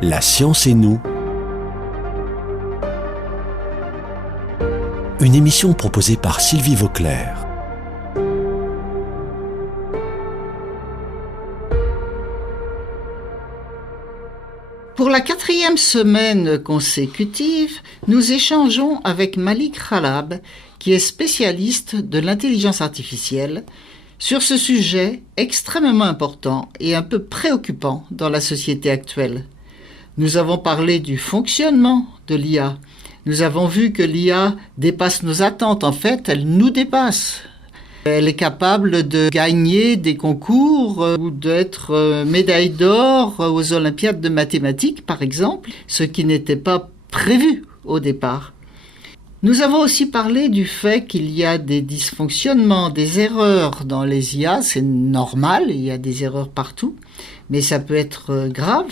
La science et nous. Une émission proposée par Sylvie Vauclair. Pour la 4e semaine consécutive, nous échangeons avec Malik Khalab, qui est spécialiste de l'intelligence artificielle, sur ce sujet extrêmement important et un peu préoccupant dans la société actuelle. Nous avons parlé du fonctionnement de l'IA. Nous avons vu que l'IA dépasse nos attentes. En fait, elle nous dépasse. Elle est capable de gagner des concours ou d'être médaille d'or aux Olympiades de mathématiques, par exemple, ce qui n'était pas prévu au départ. Nous avons aussi parlé du fait qu'il y a des dysfonctionnements, des erreurs dans les IA. C'est normal, il y a des erreurs partout, mais ça peut être grave.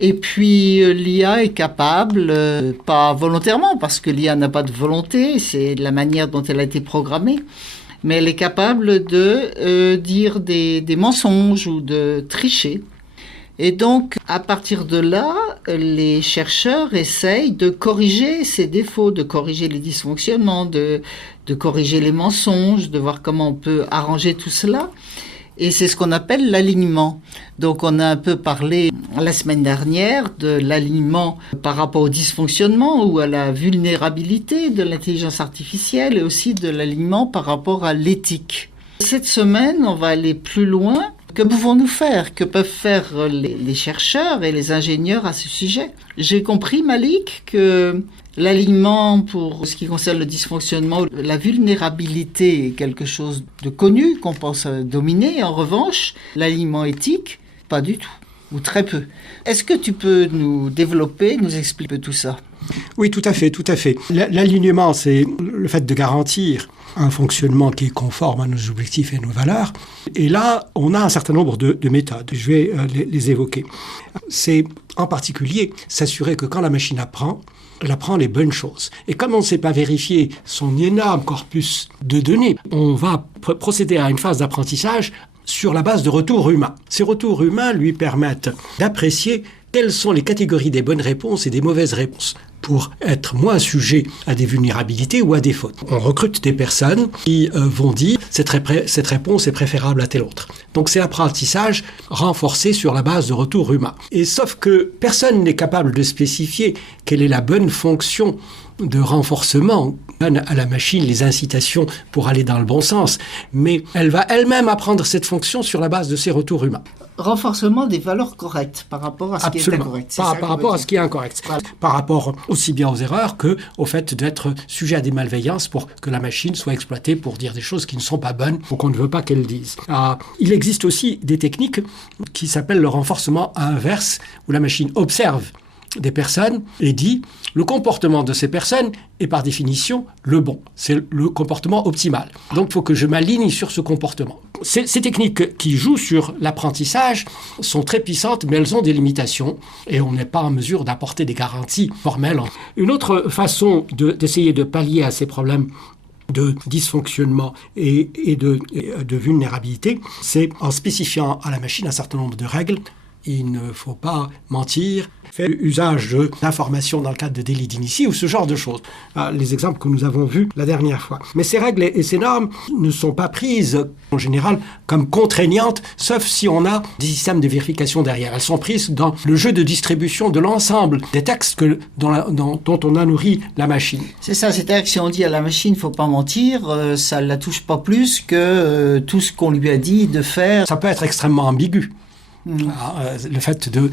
Et puis l'IA est capable, pas volontairement, parce que l'IA n'a pas de volonté, c'est la manière dont elle a été programmée, mais elle est capable de dire des mensonges ou de tricher. Et donc, à partir de là, les chercheurs essayent de corriger ces défauts, de corriger les dysfonctionnements, de corriger les mensonges, de voir comment on peut arranger tout cela. Et c'est ce qu'on appelle l'alignement. Donc on a un peu parlé la semaine dernière de l'alignement par rapport au dysfonctionnement ou à la vulnérabilité de l'intelligence artificielle et aussi de l'alignement par rapport à l'éthique. Cette semaine, on va aller plus loin. Que pouvons-nous faire? Que peuvent faire les chercheurs et les ingénieurs à ce sujet? J'ai compris, Malik, que l'alignement pour ce qui concerne le dysfonctionnement, la vulnérabilité est quelque chose de connu, qu'on pense dominer. En revanche, l'alignement éthique, pas du tout, ou très peu. Est-ce que tu peux nous développer, nous expliquer tout ça? Oui, tout à fait, tout à fait. L'alignement, c'est le fait de garantir un fonctionnement qui est conforme à nos objectifs et nos valeurs. Et là, on a un certain nombre de méthodes. Je vais les évoquer. C'est en particulier s'assurer que quand la machine apprend, elle apprend les bonnes choses. Et comme on ne sait pas vérifier son énorme corpus de données, on va procéder à une phase d'apprentissage sur la base de retours humains. Ces retours humains lui permettent d'apprécier quelles sont les catégories des bonnes réponses et des mauvaises réponses pour être moins sujet à des vulnérabilités ou à des fautes. On recrute des personnes qui vont dire cette réponse est préférable à telle autre. Donc c'est l'apprentissage renforcé sur la base de retours humains. Et sauf que personne n'est capable de spécifier quelle est la bonne fonction de renforcement à la machine, les incitations pour aller dans le bon sens. Mais elle va elle-même apprendre cette fonction sur la base de ses retours humains. Renforcement des valeurs correctes par rapport à ce qui est incorrect. Par rapport à ce qui est incorrect. Voilà. Par rapport aussi bien aux erreurs qu'au fait d'être sujet à des malveillances pour que la machine soit exploitée pour dire des choses qui ne sont pas bonnes ou qu'on ne veut pas qu'elle dise. Il existe aussi des techniques qui s'appellent le renforcement inverse, où la machine observe des personnes et dit le comportement de ces personnes est par définition le bon, c'est le comportement optimal. Donc il faut que je m'aligne sur ce comportement. Ces techniques qui jouent sur l'apprentissage sont très puissantes, mais elles ont des limitations et on n'est pas en mesure d'apporter des garanties formelles. Une autre façon d'essayer de pallier à ces problèmes de dysfonctionnement et de vulnérabilité, c'est en spécifiant à la machine un certain nombre de règles. Il ne faut pas mentir, faire usage d'informations dans le cadre de délits d'initié ou ce genre de choses. Les exemples que nous avons vus la dernière fois. Mais ces règles et ces normes ne sont pas prises en général comme contraignantes, sauf si on a des systèmes de vérification derrière. Elles sont prises dans le jeu de distribution de l'ensemble des textes dont on a nourri la machine. C'est ça, c'est-à-dire que si on dit à la machine « il ne faut pas mentir », ça ne la touche pas plus que tout ce qu'on lui a dit de faire. Ça peut être extrêmement ambigu. Le fait de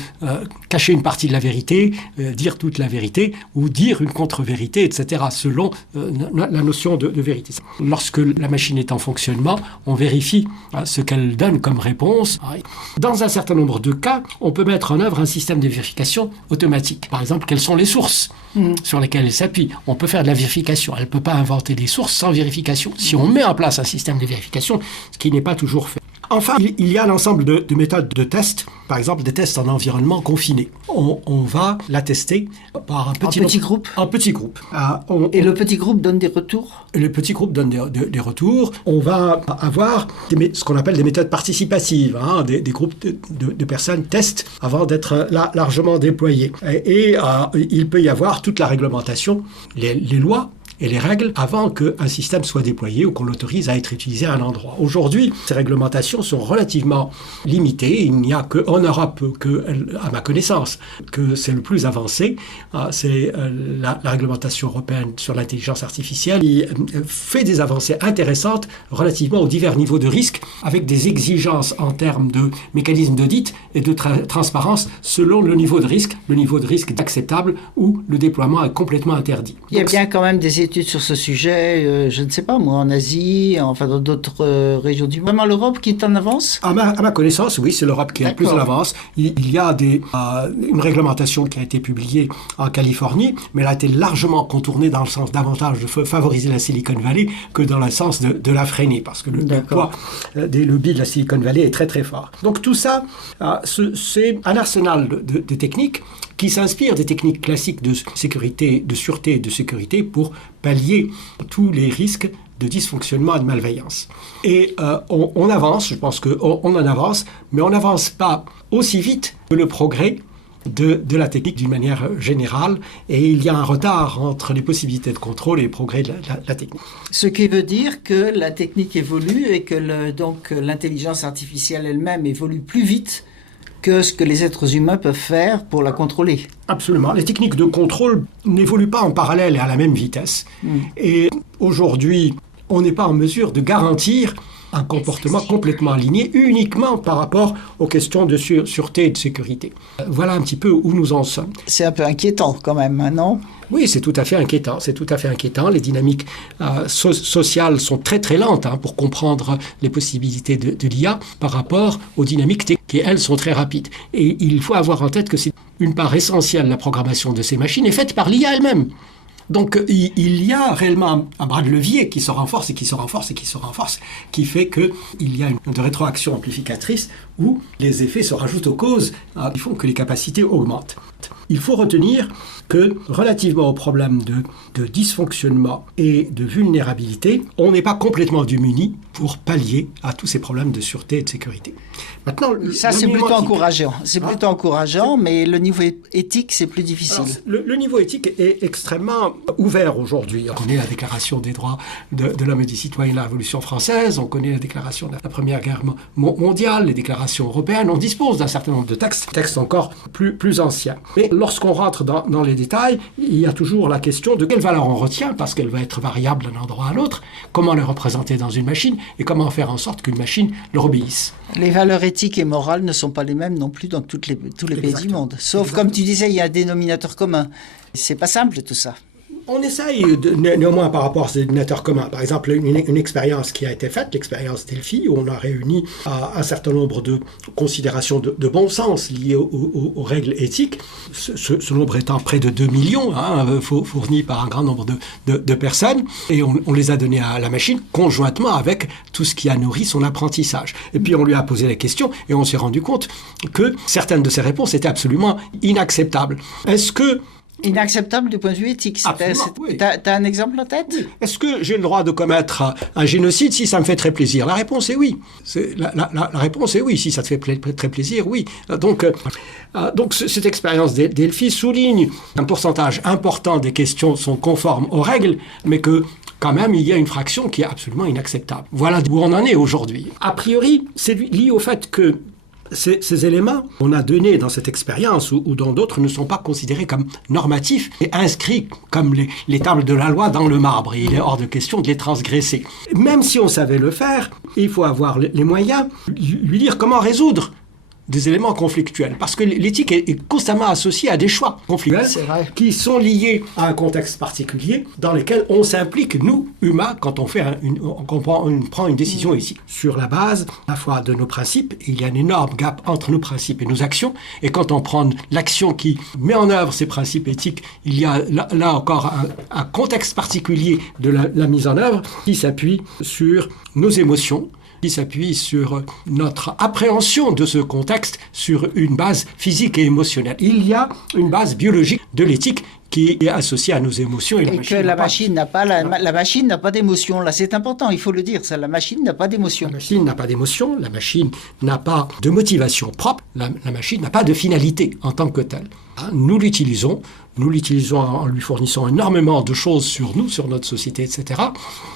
cacher une partie de la vérité, dire toute la vérité ou dire une contre-vérité, etc., selon la notion de vérité. Lorsque la machine est en fonctionnement, on vérifie ce qu'elle donne comme réponse. Dans un certain nombre de cas, on peut mettre en œuvre un système de vérification automatique. Par exemple, quelles sont les sources sur lesquelles elle s'appuie? On peut faire de la vérification. Elle ne peut pas inventer des sources sans vérification. Si on met en place un système de vérification, ce qui n'est pas toujours fait. Enfin, il y a l'ensemble de méthodes de test, par exemple des tests en environnement confiné. On va la tester par un petit groupe. En petit groupe. Et le petit groupe donne des retours? Le petit groupe donne des retours. On va avoir ce qu'on appelle des méthodes participatives. Des groupes de personnes testent avant d'être largement déployés. Et il peut y avoir toute la réglementation, les lois et les règles avant qu'un système soit déployé ou qu'on l'autorise à être utilisé à un endroit. Aujourd'hui, ces réglementations sont relativement limitées. Il n'y a qu'en Europe, à ma connaissance, que c'est le plus avancé. C'est la réglementation européenne sur l'intelligence artificielle qui fait des avancées intéressantes relativement aux divers niveaux de risque, avec des exigences en termes de mécanismes d'audit et de transparence selon le niveau de risque acceptable ou le déploiement est complètement interdit. Il y a bien quand même des études sur ce sujet, je ne sais pas, moi, en Asie, enfin dans d'autres régions du monde. Vraiment l'Europe qui est en avance? À ma connaissance, oui, c'est l'Europe qui est le plus en avance. Il y a une réglementation qui a été publiée en Californie, mais elle a été largement contournée dans le sens davantage de favoriser la Silicon Valley que dans le sens de la freiner, parce que le poids des lobbies de la Silicon Valley est très très fort. Donc tout ça, c'est un arsenal de techniques qui s'inspire des techniques classiques de sécurité, de sûreté et de sécurité pour pallier tous les risques de dysfonctionnement et de malveillance. Et on avance, je pense qu'on en avance, mais on n'avance pas aussi vite que le progrès de la technique d'une manière générale, et il y a un retard entre les possibilités de contrôle et les progrès de la technique. Ce qui veut dire que la technique évolue et que donc l'intelligence artificielle elle-même évolue plus vite que ce que les êtres humains peuvent faire pour la contrôler. Absolument. Les techniques de contrôle n'évoluent pas en parallèle et à la même vitesse. Et aujourd'hui, on n'est pas en mesure de garantir un comportement complètement aligné uniquement par rapport aux questions de sûreté et de sécurité. Voilà un petit peu où nous en sommes. C'est un peu inquiétant quand même, non ? Oui, c'est tout à fait inquiétant. C'est tout à fait inquiétant. Les dynamiques sociales sont très très lentes pour comprendre les possibilités de l'IA par rapport aux dynamiques techniques qui, elles, sont très rapides. Et il faut avoir en tête que c'est une part essentielle de la programmation de ces machines est faite par l'IA elle-même. Donc il y a réellement un bras de levier qui se renforce et qui se renforce et qui se renforce, qui fait qu'il y a une rétroaction amplificatrice où les effets se rajoutent aux causes qui font que les capacités augmentent. Il faut retenir que relativement au problème de dysfonctionnement et de vulnérabilité, on n'est pas complètement démuni pour pallier à tous ces problèmes de sûreté et de sécurité. Maintenant, ça, c'est plutôt encourageant. C'est plutôt encourageant, mais le niveau éthique, c'est plus difficile. Alors, le niveau éthique est extrêmement ouvert aujourd'hui. On connaît la Déclaration des droits de l'homme et du citoyen de la Révolution française, on connaît la Déclaration de la Première Guerre mondiale, les déclarations européennes, on dispose d'un certain nombre de textes encore plus anciens. Mais lorsqu'on rentre dans les détails, il y a toujours la question de quelle valeur on retient, parce qu'elle va être variable d'un endroit à l'autre, comment le représenter dans une machine et comment faire en sorte qu'une machine leur obéisse. Les valeurs éthiques et morales ne sont pas les mêmes non plus dans tous les pays du monde. Sauf, comme tu disais, il y a un dénominateur commun. C'est pas simple tout ça. On essaye néanmoins par rapport à ces dénominateurs communs. Par exemple, une expérience qui a été faite, l'expérience Delphi, où on a réuni un certain nombre de considérations de bon sens liées aux règles éthiques. Ce nombre étant près de 2 millions, fournis par un grand nombre de personnes. Et on les a donnés à la machine conjointement avec tout ce qui a nourri son apprentissage. Et puis on lui a posé la question et on s'est rendu compte que certaines de ses réponses étaient absolument inacceptables. Est-ce que inacceptable du point de vue éthique. Oui. T'as un exemple en tête ? Oui. Est-ce que j'ai le droit de commettre un génocide si ça me fait très plaisir ? La réponse est oui. La réponse est oui. Si ça te fait très plaisir, oui. Donc cette expérience Delphi souligne qu'un pourcentage important des questions sont conformes aux règles, mais que quand même, il y a une fraction qui est absolument inacceptable. Voilà où on en est aujourd'hui. A priori, c'est lié au fait que ces éléments qu'on a donnés dans cette expérience ou dans d'autres ne sont pas considérés comme normatifs et inscrits comme les tables de la loi dans le marbre. Et il est hors de question de les transgresser. Même si on savait le faire, il faut avoir les moyens de lui dire comment résoudre des éléments conflictuels. Parce que l'éthique est constamment associée à des choix conflictuels qui sont liés à un contexte particulier dans lequel on s'implique, nous, humains, quand on prend une décision ici. Sur la base, à la fois de nos principes, il y a un énorme gap entre nos principes et nos actions. Et quand on prend l'action qui met en œuvre ces principes éthiques, il y a là encore un contexte particulier de la mise en œuvre qui s'appuie sur nos émotions, qui s'appuie sur notre appréhension de ce contexte sur une base physique et émotionnelle. Il y a une base biologique de l'éthique qui est associée à nos émotions. Et que la machine n'a pas, la machine n'a pas d'émotion. Là, c'est important, il faut le dire, ça. La machine n'a pas d'émotion. La machine n'a pas d'émotion, la machine n'a pas de motivation propre, la machine n'a pas de finalité en tant que telle. Nous l'utilisons en lui fournissant énormément de choses sur nous, sur notre société, etc.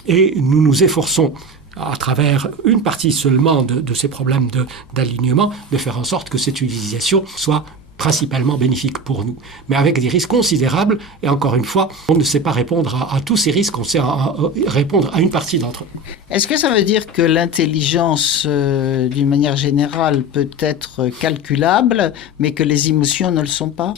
Et nous nous efforçons, à travers une partie seulement de ces problèmes d'alignement, de faire en sorte que cette utilisation soit principalement bénéfique pour nous, mais avec des risques considérables. Et encore une fois, on ne sait pas répondre à tous ces risques, on sait répondre à une partie d'entre eux. Est-ce que ça veut dire que l'intelligence, d'une manière générale, peut être calculable, mais que les émotions ne le sont pas ?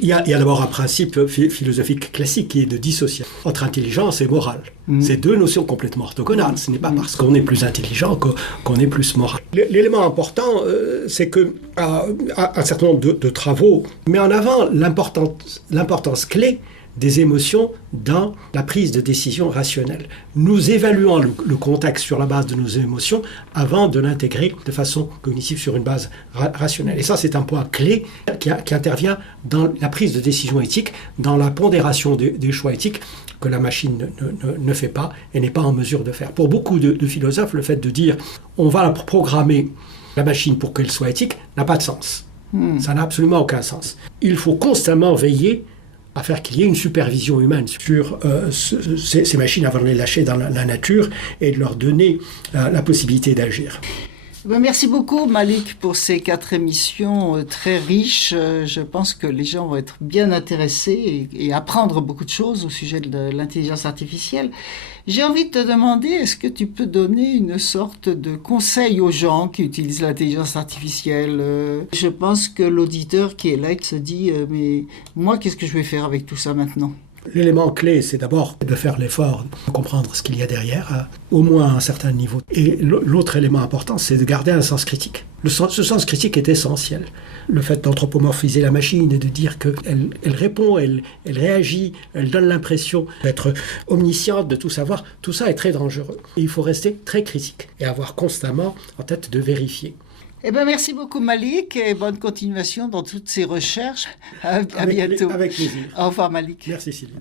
Il y a d'abord un principe philosophique classique qui est de dissocier entre intelligence et morale. C'est deux notions complètement orthogonales. Ce n'est pas parce qu'on est plus intelligent qu'on est plus moral. L'élément important, c'est que un certain nombre de travaux met en avant l'importance clé des émotions dans la prise de décision rationnelle. Nous évaluons le contexte sur la base de nos émotions avant de l'intégrer de façon cognitive sur une base rationnelle. Et ça, c'est un point clé qui intervient dans la prise de décision éthique, dans la pondération des choix éthiques que la machine ne fait pas et n'est pas en mesure de faire. Pour beaucoup de philosophes, le fait de dire on va programmer la machine pour qu'elle soit éthique n'a pas de sens. Ça n'a absolument aucun sens. Il faut constamment veiller à faire qu'il y ait une supervision humaine sur ces machines avant de les lâcher dans la nature et de leur donner la possibilité d'agir. Merci beaucoup Malik pour ces 4 émissions très riches. Je pense que les gens vont être bien intéressés et apprendre beaucoup de choses au sujet de l'intelligence artificielle. J'ai envie de te demander, est-ce que tu peux donner une sorte de conseil aux gens qui utilisent l'intelligence artificielle ? Je pense que l'auditeur qui est là se dit « mais moi, qu'est-ce que je vais faire avec tout ça maintenant ?» L'élément clé, c'est d'abord de faire l'effort de comprendre ce qu'il y a derrière, au moins à un certain niveau. Et l'autre élément important, c'est de garder un sens critique. Ce sens critique est essentiel. Le fait d'anthropomorphiser la machine et de dire qu'elle répond, elle réagit, elle donne l'impression d'être omnisciente, de tout savoir, tout ça est très dangereux. Et il faut rester très critique et avoir constamment en tête de vérifier. Merci beaucoup Malik et bonne continuation dans toutes ces recherches. À bientôt. Avec plaisir. Au revoir Malik. Merci Sylvie.